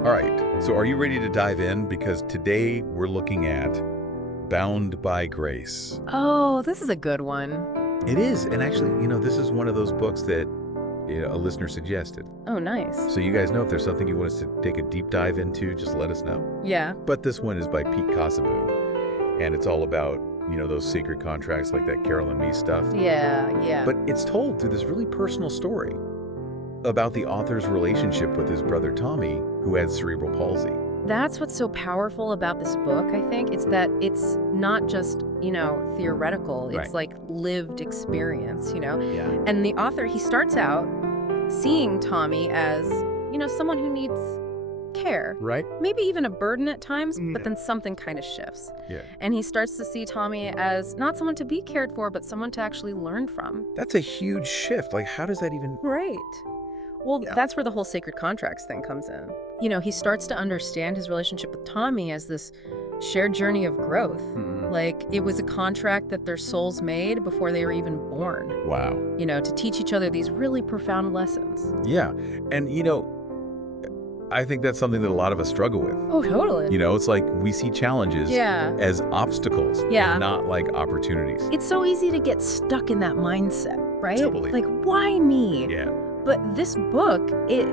All right, so are you ready to dive in? Because today we're looking at Bound by Grace. Oh, this is a good one. It is, and actually, this is one of those books that a listener suggested. Oh, nice. So you guys know if there's something you want us to take a deep dive into, just let us know. Yeah. But this one is by Pete Cossaboon, and it's all about, those sacred contracts like that Carol and me stuff. Yeah. But it's told through this really personal story about the author's relationship with his brother Tommy, who had cerebral palsy. That's what's so powerful about this book, I think. It's that it's not just, theoretical. It's Right. like lived experience, Yeah. And the author, he starts out seeing Tommy as, someone who needs care. Right? Maybe even a burden at times, Yeah. but then something kind of shifts. Yeah. And he starts to see Tommy as not someone to be cared for, but someone to actually learn from. That's a huge shift. Like, how does that even... Right. Well, Yeah. that's where the whole sacred contracts thing comes in. He starts to understand his relationship with Tommy as this shared journey of growth. Mhm. Like, it was a contract that their souls made before they were even born, Wow. to teach each other these really profound lessons. Yeah. And, I think that's something that a lot of us struggle with. Oh, totally. It's like we see challenges Yeah. as obstacles, Yeah. not like opportunities. It's so easy to get stuck in that mindset, right? Totally. Like, why me? Yeah. But this book, it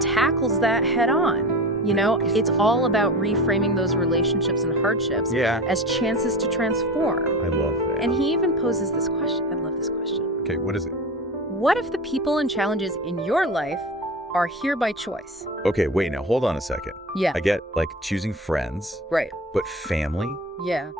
tackles that head on. It's all about reframing those relationships and hardships Yeah. as chances to transform. I love that. And he even poses this question. I love this question. Okay, what is it? What if the people and challenges in your life are here by choice? Okay, wait, now hold on a second. Yeah. I get like choosing friends, Right. but family, Yeah.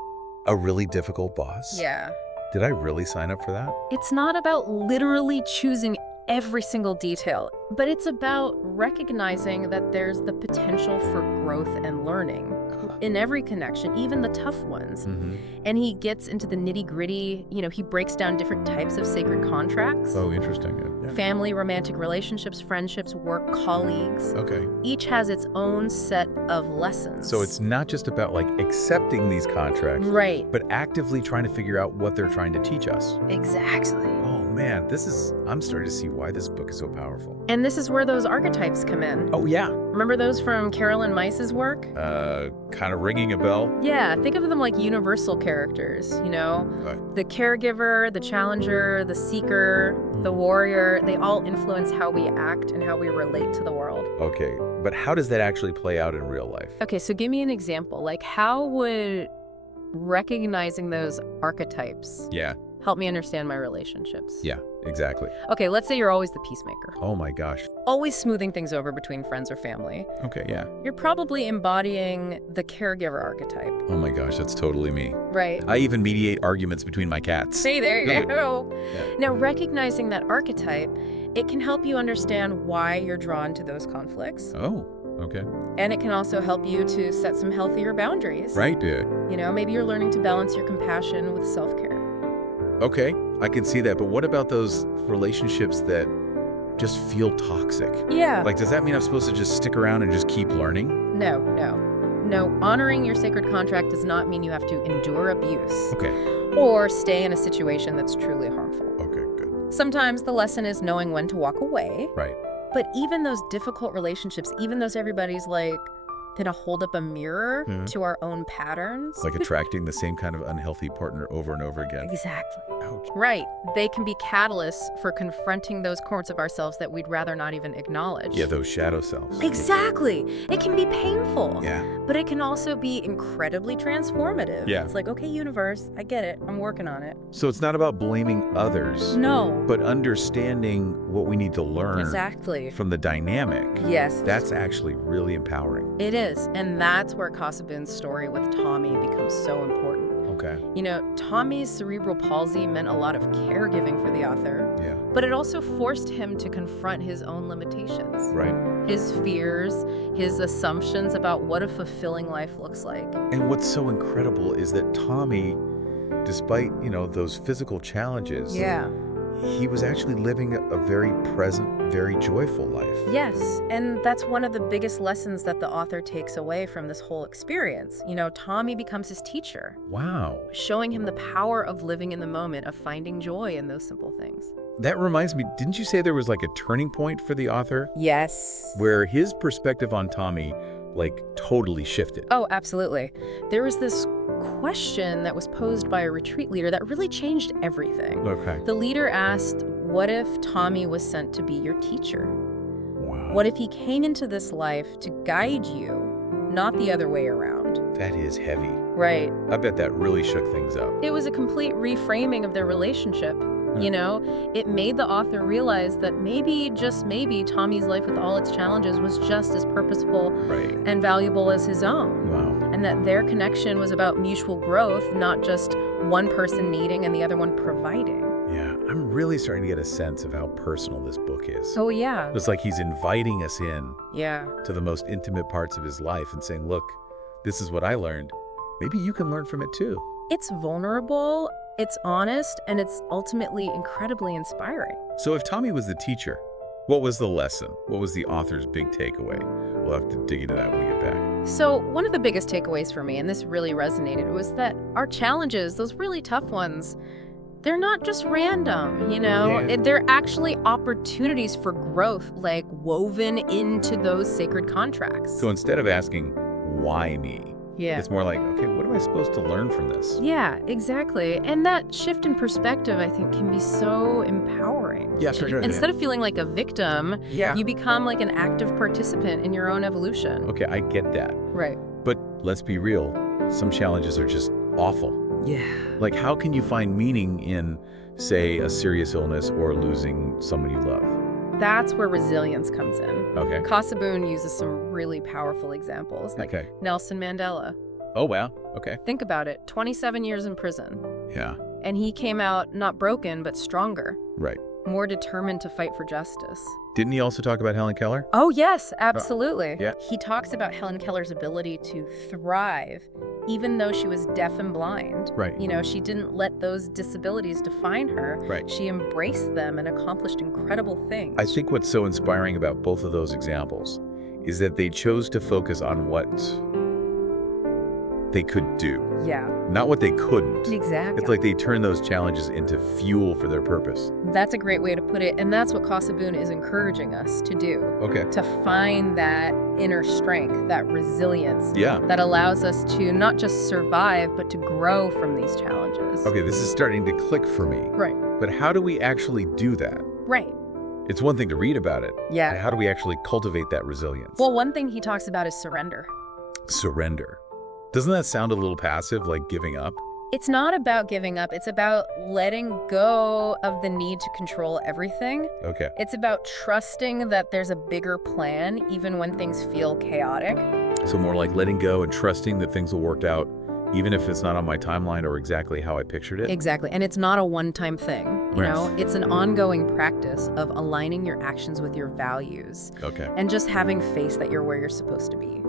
a really difficult boss. Yeah. Did I really sign up for that? It's not about literally choosing every single detail, but it's about recognizing that there's the potential for growth and learning in every connection, even the tough ones. Mm-hmm. And he gets into the nitty-gritty, he breaks down different types of sacred contracts. Oh, interesting. Yeah. Family, romantic relationships, friendships, work, colleagues. Okay. Each has its own set of lessons. So it's not just about like accepting these contracts, Right. but actively trying to figure out what they're trying to teach us. Exactly. Oh man, I'm starting to see why this book is so powerful. And this is where those archetypes come in. Oh yeah. Remember those from Carolyn Meiss's work? Kind of ringing a bell. Yeah, think of them like universal characters, Right. The caregiver, the challenger, the seeker, the warrior, they all influence how we act and how we relate to the world. Okay, but how does that actually play out in real life? Okay, so give me an example. Like, how would recognizing those archetypes Yeah, help me understand my relationships? yeah, exactly. Okay, let's say you're always the peacemaker, Oh my gosh. always smoothing things over between friends or family. Okay, yeah. You're probably embodying the caregiver archetype, Oh my gosh, that's totally me. right? I even mediate arguments between my cats. See, there you go. Yeah. Now, recognizing that archetype, it can help you understand why you're drawn to those conflicts. Oh, okay. And it can also help you to set some healthier boundaries. Right. Maybe you're learning to balance your compassion with self-care. Okay, I can see that. But what about those relationships that just feel toxic? Yeah. Like, does that mean I'm supposed to just stick around and just keep learning? No. Honoring your sacred contract does not mean you have to endure abuse Okay. or stay in a situation that's truly harmful. Okay, good. Sometimes the lesson is knowing when to walk away. Right. But even those difficult relationships, even those everybody's like gonna hold up a mirror Mhm. to our own patterns. Like attracting the same kind of unhealthy partner over and over again. Exactly. Ouch. Right. They can be catalysts for confronting those corners of ourselves that we'd rather not even acknowledge. Yeah, those shadow selves. Exactly. It can be painful. Yeah. But it can also be incredibly transformative. Yeah. It's like, okay, universe, I get it. I'm working on it. So it's not about blaming others, No. but understanding what we need to learn Exactly. from the dynamic. Yes. That's actually really empowering. It is. And that's where Cossaboon's story with Tommy becomes so important. Okay. Tommy's cerebral palsy meant a lot of caregiving for the author, Yeah. but it also forced him to confront his own limitations, Right. his fears, his assumptions about what a fulfilling life looks like. And what's so incredible is that Tommy, despite, those physical challenges, he was actually living a very present, very joyful life. Yes, and that's one of the biggest lessons that the author takes away from this whole experience. Tommy becomes his teacher, Wow. showing him the power of living in the moment, of finding joy in those simple things. That reminds me, didn't you say there was like a turning point for the author? Yes. Where his perspective on Tommy, like, totally shifted. Oh, absolutely. There was this question that was posed by a retreat leader that really changed everything. Okay. The leader asked, what if Tommy was sent to be your teacher? Wow. What if he came into this life to guide you, not the other way around? That is heavy. Right. I bet that really shook things up. It was a complete reframing of their relationship. You know, it made the author realize that maybe, just maybe, Tommy's life with all its challenges was just as purposeful and valuable as his own. Wow. And that their connection was about mutual growth, not just one person needing and the other one providing. Yeah, I'm really starting to get a sense of how personal this book is. Oh, yeah. It's like he's inviting us in Yeah. to the most intimate parts of his life and saying, look, this is what I learned. Maybe you can learn from it too. It's vulnerable, it's honest, and it's ultimately incredibly inspiring. So if Tommy was the teacher, what was the lesson? What was the author's big takeaway? We'll have to dig into that when we get back. So one of the biggest takeaways for me, and this really resonated, was that our challenges, those really tough ones, they're not just random, you know? Yeah. They're actually opportunities for growth, like woven into those sacred contracts. So instead of asking, why me? Yeah. It's more like, okay, what am I supposed to learn from this? Yeah, exactly. And that shift in perspective, I think, can be so empowering. Yeah, sure. Instead of feeling like a victim, you become like an active participant in your own evolution. Okay, I get that. Right. But let's be real. Some challenges are just awful. Yeah. Like, how can you find meaning in, say, a serious illness or losing someone you love? That's where resilience comes in. Okay. Cossaboon uses some really powerful examples, like Nelson Mandela. Oh, wow. Okay. Think about it, 27 years in prison. Yeah. And he came out not broken, but stronger. Right. More determined to fight for justice. Didn't he also talk about Helen Keller? Oh, yes, absolutely. Yeah. He talks about Helen Keller's ability to thrive, even though she was deaf and blind. Right. You know, she didn't let those disabilities define her. Right. She embraced them and accomplished incredible things. I think what's so inspiring about both of those examples is that they chose to focus on what they could do. Yeah. Not what they couldn't. Exactly. It's like they turned those challenges into fuel for their purpose. That's a great way to put it, and that's what Cossaboon is encouraging us to do. Okay. To find that inner strength, that resilience. Yeah. That allows us to not just survive, but to grow from these challenges. Okay, this is starting to click for me. Right. But how do we actually do that? Right. It's one thing to read about it. Yeah. How do we actually cultivate that resilience? Well, one thing he talks about is surrender. Surrender. Doesn't that sound a little passive, like giving up? It's not about giving up. It's about letting go of the need to control everything. Okay. It's about trusting that there's a bigger plan, even when things feel chaotic. So more like letting go and trusting that things will work out, even if it's not on my timeline or exactly how I pictured it? Exactly. And it's not a one-time thing, you know? It's an ongoing practice of aligning your actions with your values. Okay. And just having faith that you're where you're supposed to be.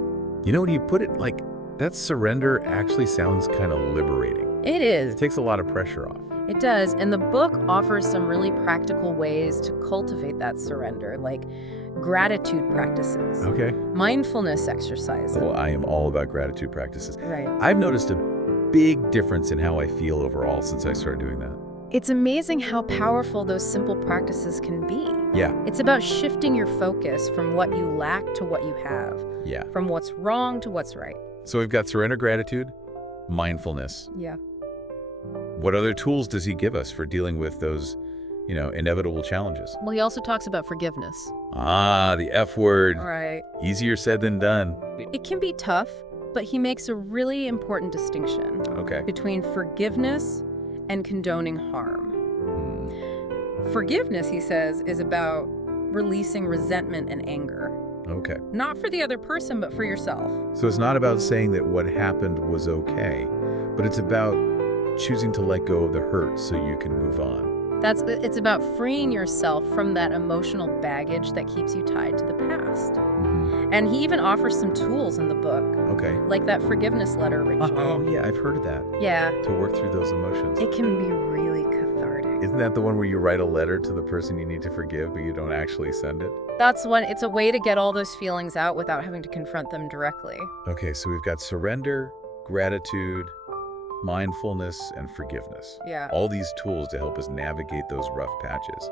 You know, when you put it like that, surrender actually sounds kind of liberating. It is. It takes a lot of pressure off. It does. And the book offers some really practical ways to cultivate that surrender, like gratitude practices. Okay. Mindfulness exercises. Well, I am all about gratitude practices. Right. I've noticed a big difference in how I feel overall since I started doing that. It's amazing how powerful those simple practices can be. Yeah. It's about shifting your focus from what you lack to what you have. Yeah. From what's wrong to what's right. So we've got surrender, gratitude, mindfulness. Yeah. What other tools does he give us for dealing with those, you know, inevitable challenges? Well, he also talks about forgiveness. Ah, the F word. Right. Easier said than done. It can be tough, but he makes a really important distinction between forgiveness and condoning harm. Forgiveness, he says, is about releasing resentment and anger. Okay. Not for the other person, but for yourself. So it's not about saying that what happened was okay, but it's about choosing to let go of the hurt so you can move on. It's about freeing yourself from that emotional baggage that keeps you tied to the past. And he even offers some tools in the book. Okay. Like that forgiveness letter ritual. Oh, yeah, I've heard of that. Yeah. To work through those emotions. It can be really cathartic. Isn't that the one where you write a letter to the person you need to forgive, but you don't actually send it? That's one. It's a way to get all those feelings out without having to confront them directly. Okay, so we've got surrender, gratitude, mindfulness, and forgiveness. Yeah. All these tools to help us navigate those rough patches.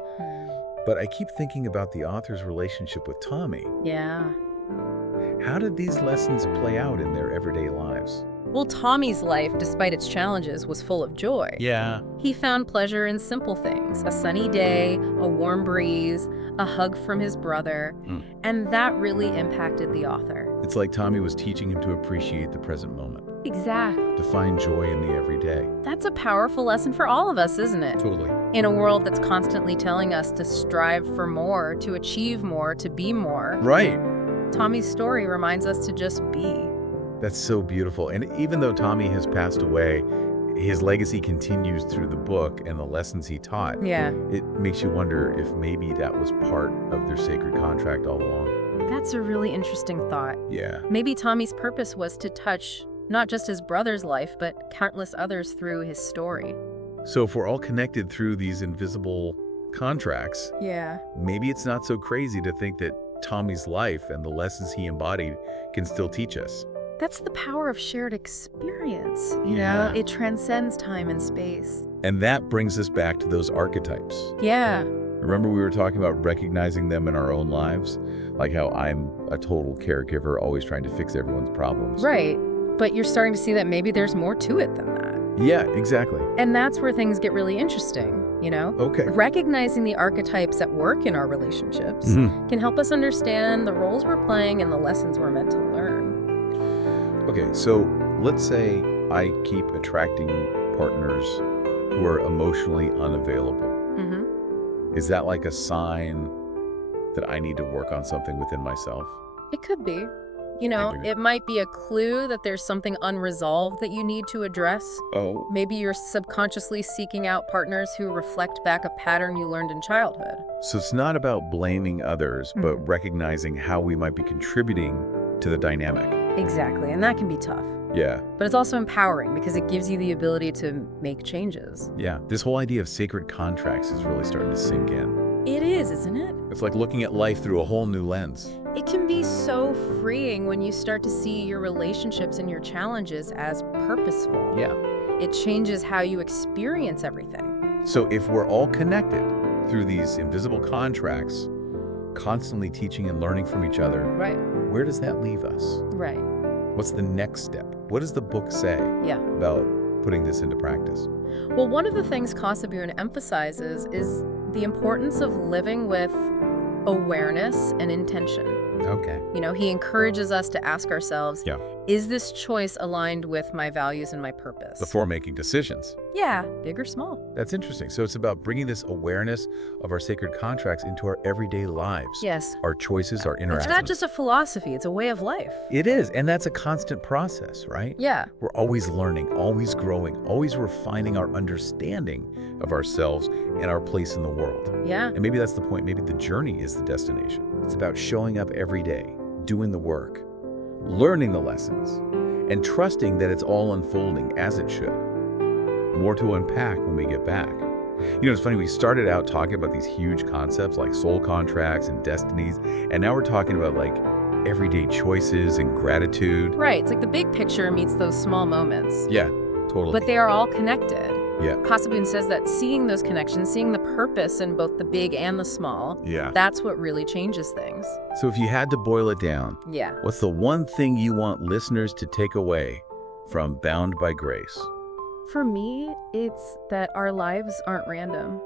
But I keep thinking about the author's relationship with Tommy. Yeah. How did these lessons play out in their everyday lives? Well, Tommy's life, despite its challenges, was full of joy. Yeah. He found pleasure in simple things: a sunny day, a warm breeze, a hug from his brother. And that really impacted the author. It's like Tommy was teaching him to appreciate the present moment, Exactly. to find joy in the everyday. That's a powerful lesson for all of us, isn't it? Totally. In a world that's constantly telling us to strive for more, to achieve more, to be more. Right. Tommy's story reminds us to just be. That's so beautiful. And even though Tommy has passed away, his legacy continues through the book and the lessons he taught. Yeah. It makes you wonder if maybe that was part of their sacred contract all along. That's a really interesting thought. Yeah. Maybe Tommy's purpose was to touch not just his brother's life, but countless others through his story. So if we're all connected through these invisible contracts, Yeah. maybe it's not so crazy to think that Tommy's life and the lessons he embodied can still teach us. That's the power of shared experience. You Yeah. know, it transcends time and space. And that brings us back to those archetypes. Yeah. Remember we were talking about recognizing them in our own lives? Like how I'm a total caregiver, always trying to fix everyone's problems. Right. But you're starting to see that maybe there's more to it than that. Yeah, exactly. And that's where things get really interesting, you know? Okay. Recognizing the archetypes at work in our relationships can help us understand the roles we're playing and the lessons we're meant to learn. Okay, so let's say I keep attracting partners who are emotionally unavailable. Is that like a sign that I need to work on something within myself? It could be. You know, Maybe. it might be a clue that there's something unresolved that you need to address. Oh. Maybe you're subconsciously seeking out partners who reflect back a pattern you learned in childhood. So it's not about blaming others, but recognizing how we might be contributing to the dynamic. Exactly, and that can be tough. Yeah. But it's also empowering because it gives you the ability to make changes. Yeah. This whole idea of sacred contracts is really starting to sink in. It is, isn't it? It's like looking at life through a whole new lens. It can be so freeing when you start to see your relationships and your challenges as purposeful. Yeah. It changes how you experience everything. So if we're all connected through these invisible contracts, constantly teaching and learning from each other, Right. where does that leave us? Right. What's the next step? What does the book say Yeah. about putting this into practice? Well, one of the things Cossaboon emphasizes is the importance of living with awareness and intention. Okay. You know, he encourages us to ask ourselves, Yeah. is this choice aligned with my values and my purpose? Before making decisions. Yeah, big or small. That's interesting. So it's about bringing this awareness of our sacred contracts into our everyday lives. Yes. Our choices, our It's interactions. not just a philosophy, it's a way of life. It is, and that's a constant process, right? Yeah. We're always learning, always growing, always refining our understanding of ourselves and our place in the world. Yeah. And maybe that's the point. Maybe the journey is the destination. It's about showing up every day, doing the work, learning the lessons, and trusting that it's all unfolding as it should. More to unpack when we get back. You know, it's funny, we started out talking about these huge concepts like soul contracts and destinies, and now we're talking about like everyday choices and gratitude. Right. It's like the big picture meets those small moments. Yeah, totally. But they are all connected. Yeah. Cossaboon says that seeing those connections, seeing the purpose in both the big and the small, Yeah. that's what really changes things. So if you had to boil it down, Yeah. what's the one thing you want listeners to take away from Bound by Grace? For me, it's that our lives aren't random.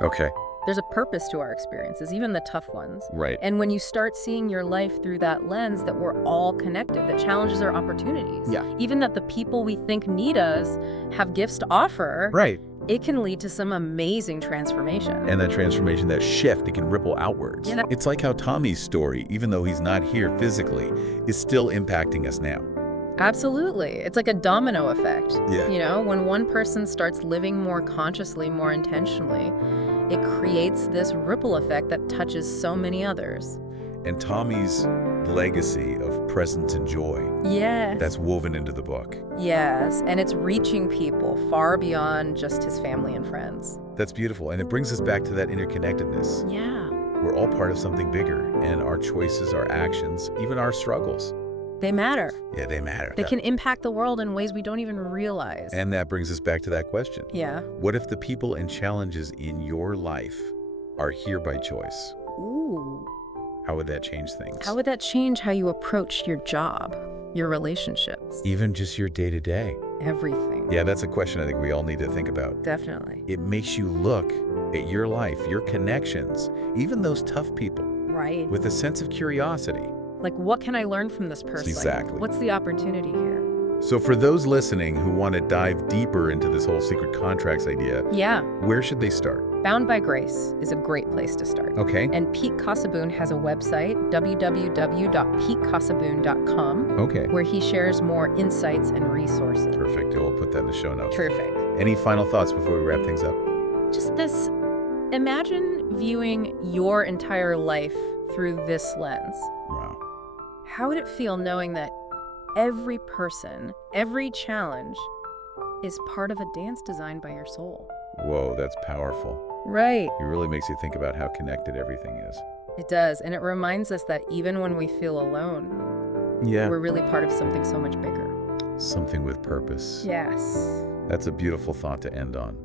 Okay. There's a purpose to our experiences, even the tough ones. Right. And when you start seeing your life through that lens, that we're all connected, that challenges are opportunities. Yeah. Even that the people we think need us have gifts to offer. Right. It can lead to some amazing transformation. And that transformation, that shift, it can ripple outwards. Yeah. It's like how Tommy's story, even though he's not here physically, is still impacting us now. Absolutely. It's like a domino effect. Yeah. You know, when one person starts living more consciously, more intentionally, it creates this ripple effect that touches so many others. And Tommy's legacy of presence and joy, Yes. that's woven into the book. Yes, and it's reaching people far beyond just his family and friends. That's beautiful. And it brings us back to that interconnectedness. Yeah. We're all part of something bigger, and our choices, our actions, even our struggles They matter. Yeah, they matter. They can impact the world in ways we don't even realize. And that brings us back to that question. Yeah. What if the people and challenges in your life are here by choice? Ooh. How would that change things? How would that change how you approach your job, your relationships? Even just your day-to-day? Everything. Yeah, that's a question I think we all need to think about. Definitely. It makes you look at your life, your connections, even those tough people, Right. with a sense of curiosity. Like, what can I learn from this person? Exactly. What's the opportunity here? So for those listening who want to dive deeper into this whole secret contracts idea, Yeah. where should they start? Bound by Grace is a great place to start. Okay. And Pete Cossaboon has a website, www.petecossaboon.com, Okay. where he shares more insights and resources. Perfect. We'll put that in the show notes. Terrific. Any final thoughts before we wrap things up? Just this, imagine viewing your entire life through this lens. Wow. How would it feel knowing that every person, every challenge is part of a dance designed by your soul? Whoa, that's powerful. Right. It really makes you think about how connected everything is. It does. And it reminds us that even when we feel alone, Yeah. we're really part of something so much bigger. Something with purpose. Yes. That's a beautiful thought to end on.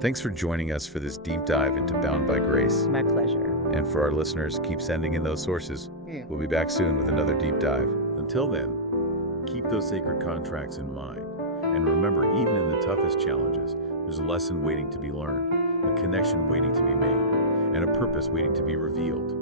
Thanks for joining us for this deep dive into Bound by Grace. My pleasure. And for our listeners, keep sending in those sources. We'll be back soon with another deep dive. Until then, keep those sacred contracts in mind. And remember, even in the toughest challenges, there's a lesson waiting to be learned, a connection waiting to be made, and a purpose waiting to be revealed.